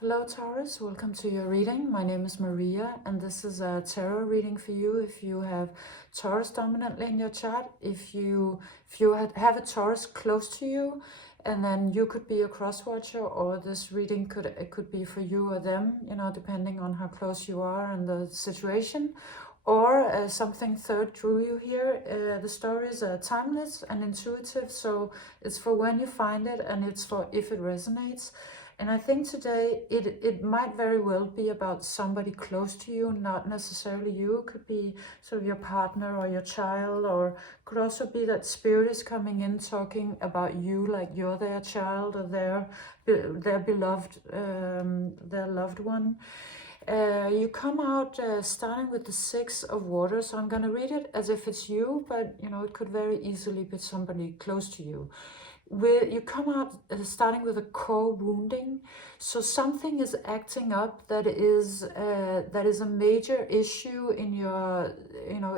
Hello Taurus, welcome to your reading. My name is Maria and this is a tarot reading for you if you have Taurus dominantly in your chart. If you have a Taurus close to you, and then you could be a cross watcher, or this reading could be for you or them, depending on how close you are and the situation. Or something third drew you here. The stories are timeless and intuitive, so it's for when you find it and it's for if it resonates. And I think today it might very well be about somebody close to you, not necessarily you. It could be sort of your partner or your child, or could also be that spirit is coming in talking about you, like you're their child or their beloved, their loved one. You come out starting with the Six of Water, so I'm going to read it as if it's you, but it could very easily be somebody close to you. You come out starting with a core wounding, so something is acting up that is a major issue in your,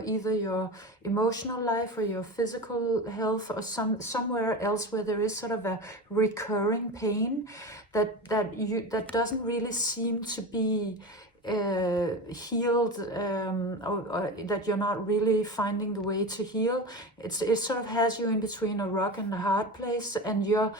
either your emotional life or your physical health, or somewhere else where there is sort of a recurring pain that doesn't really seem to be healed, or that you're not really finding the way to heal. It sort of has you in between a rock and a hard place, and you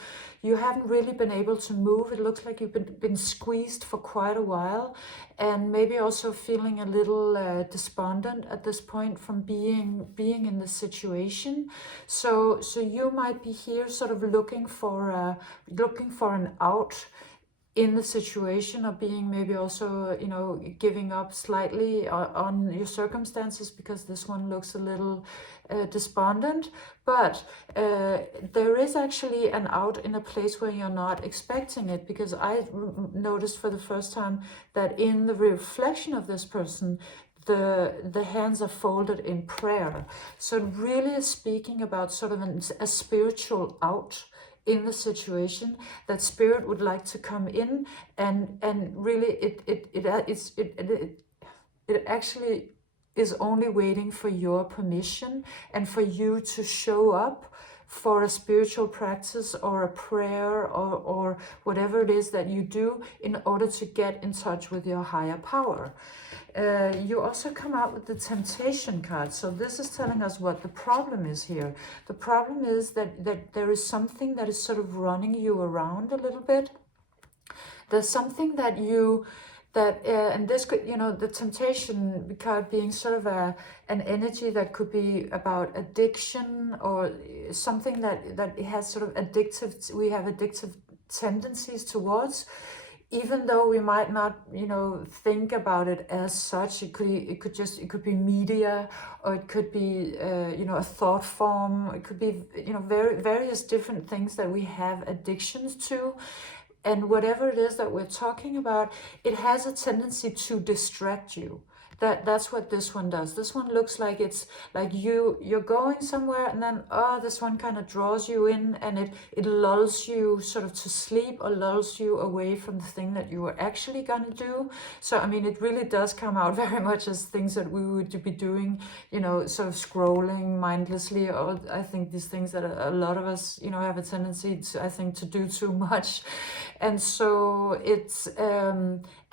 haven't really been able to move. It looks like you've been squeezed for quite a while, and maybe also feeling a little despondent at this point from being in the situation. So you might be here sort of looking for an out in the situation, or being maybe also, giving up slightly on your circumstances, because this one looks a little despondent. But there is actually an out in a place where you're not expecting it, because I noticed for the first time that in the reflection of this person, the hands are folded in prayer. So it really is speaking about sort of a spiritual out in the situation, that spirit would like to come in and really it actually is only waiting for your permission and for you to show up for a spiritual practice or a prayer or whatever it is that you do in order to get in touch with your higher power. You also come out with the Temptation card. So this is telling us what the problem is here. The problem is that there is something that is sort of running you around a little bit. There's something that and this could, the Temptation card being sort of an energy that could be about addiction, or something that has sort of we have addictive tendencies towards. Even though we might not, think about it as such, it could be media, or it could be, a thought form. It could be, various different things that we have addictions to. And whatever it is that we're talking about, it has a tendency to distract you. That's what this one does. This one looks like it's like you're going somewhere, and then this one kind of draws you in, and it lulls you sort of to sleep, or lulls you away from the thing that you were actually gonna do. So I mean, it really does come out very much as things that we would be doing, sort of scrolling mindlessly, or I think these things that a lot of us, have a tendency to, I think, to do too much. And so it's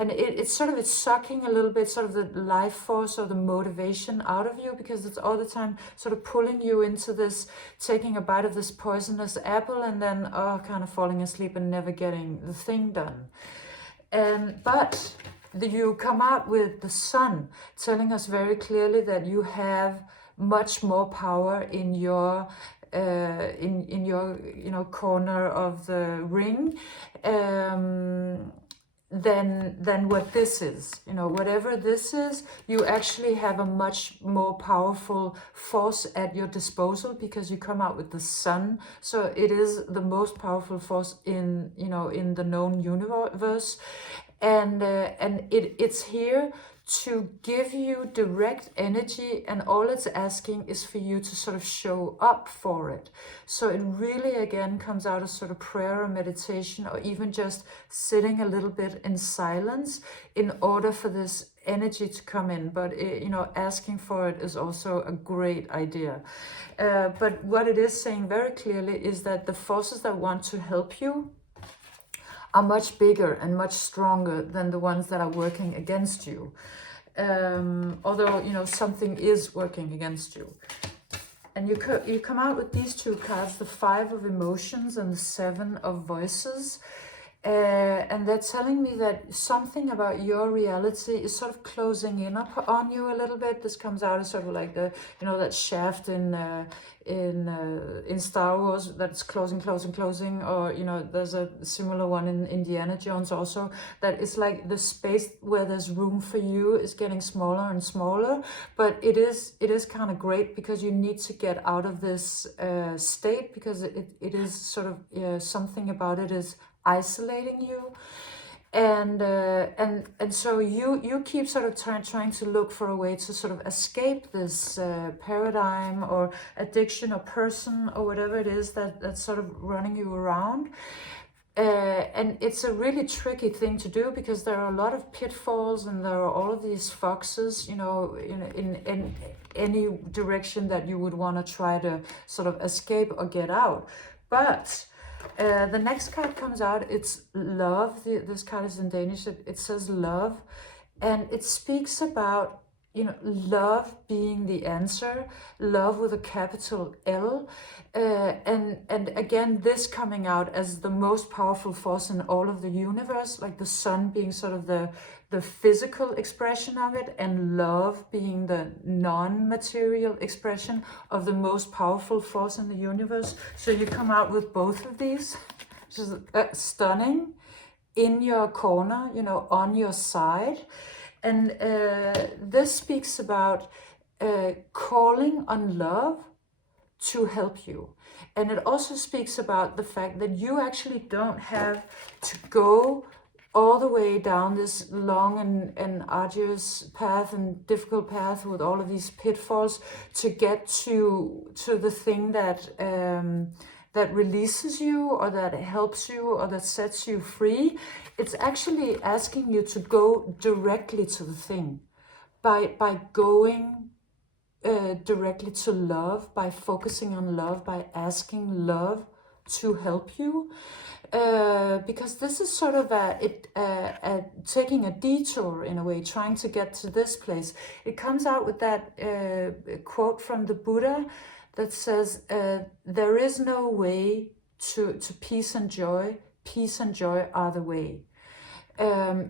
it's sucking a little bit sort of the life force or the motivation out of you, because it's all the time sort of pulling you into this, taking a bite of this poisonous apple, and then kind of falling asleep and never getting the thing done. But you come out with the Sun, telling us very clearly that you have much more power in your in your corner of the ring, than what this is. Whatever this is, you actually have a much more powerful force at your disposal, because you come out with the Sun. So it is the most powerful force in the known universe, and it's here to give you direct energy, and all it's asking is for you to sort of show up for it. So it really again comes out as sort of prayer or meditation, or even just sitting a little bit in silence in order for this energy to come in. But asking for it is also a great idea. But what it is saying very clearly is that the forces that want to help you are much bigger and much stronger than the ones that are working against you. Although, you know, something is working against you. And you come out with these two cards, the 5 of emotions and the 7 of voices. And they're telling me that something about your reality is sort of closing in on you a little bit. This comes out as sort of like the, you know, that shaft in Star Wars that's closing, or, you know, there's a similar one in Indiana Jones also, that it's like the space where there's room for you is getting smaller and smaller. But it is kind of great because you need to get out of this state, because it is sort of something about it is isolating you, and so you keep sort of trying to look for a way to sort of escape this paradigm or addiction or person or whatever it is that's sort of running you around. And it's a really tricky thing to do, because there are a lot of pitfalls and there are all of these foxes, you know, in any direction that you would want to try to sort of escape or get out. But the next card comes out, it's love. This card is in Danish. It says love, and it speaks about, you know, love being the answer, love with a capital L, and again, this coming out as the most powerful force in all of the universe, like the sun being sort of the physical expression of it, and love being the non-material expression of the most powerful force in the universe. So you come out with both of these, which is stunning, in your corner, you know, on your side. And this speaks about calling on love to help you. And it also speaks about the fact that you actually don't have to go all the way down this long and arduous path and difficult path with all of these pitfalls to get to the thing that that releases you, or that helps you, or that sets you free. It's actually asking you to go directly to the thing by going directly to love, by focusing on love, by asking love to help you. Because this is sort of taking a detour in a way, trying to get to this place. It comes out with that quote from the Buddha that says, there is no way to peace and joy. Peace and joy are the way.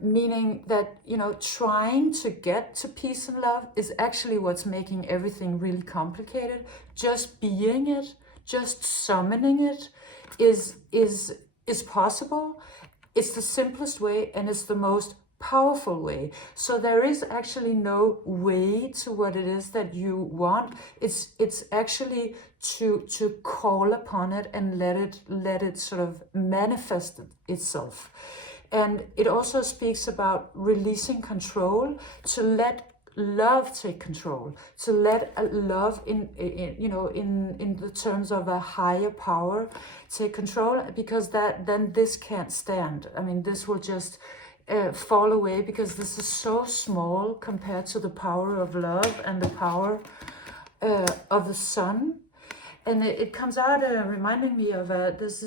Meaning that, you know, trying to get to peace and love is actually what's making everything really complicated. Just being it, just summoning it is possible. It's the simplest way, and it's the most powerful way. So there is actually no way to what it is that you want. It's actually to call upon it and let it sort of manifest itself. And it also speaks about releasing control, to let love take control, to let love in the terms of a higher power take control, because then this can't stand. I mean, this will just fall away, because this is so small compared to the power of love and the power of the sun. And it comes out reminding me of there's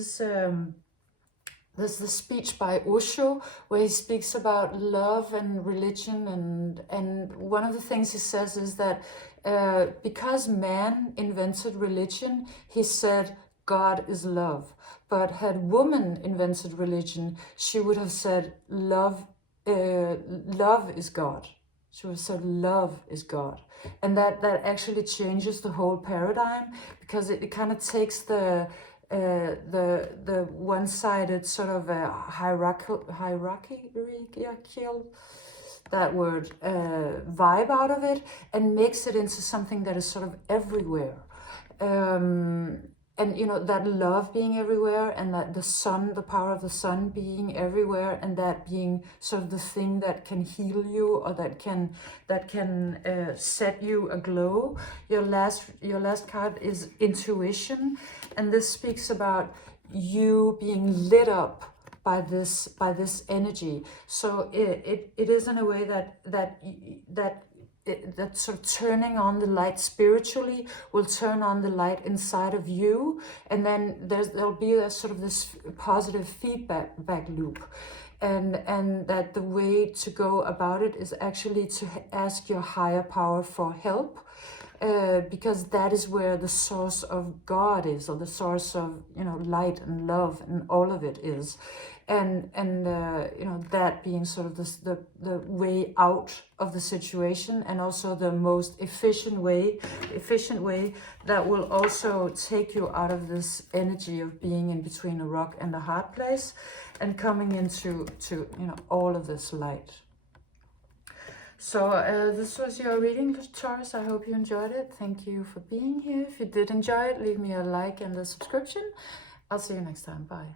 this speech by Osho where he speaks about love and religion, and one of the things he says is that because man invented religion, he said God is love. But had woman invented religion, she would have said love is God. She would have said love is God. And that actually changes the whole paradigm, because it kind of takes the one-sided sort of hierarchical, that word, vibe out of it, and makes it into something that is sort of everywhere. And, you know, that love being everywhere, and that the sun, the power of the sun being everywhere, and that being sort of the thing that can heal you, or that can set you aglow. Your last card is intuition, and this speaks about you being lit up by this energy. So it is in a way that that sort of turning on the light spiritually will turn on the light inside of you, and then there'll be a sort of this positive feedback loop. And that the way to go about it is actually to ask your higher power for help, because that is where the source of God is, or the source of, you know, light and love and all of it is. And you know, that being sort of the way out of the situation, and also the most efficient way that will also take you out of this energy of being in between a rock and a hard place, and coming into you know, all of this light. So this was your reading, Taurus. I hope you enjoyed it. Thank you for being here. If you did enjoy it, leave me a like and a subscription. I'll see you next time. Bye.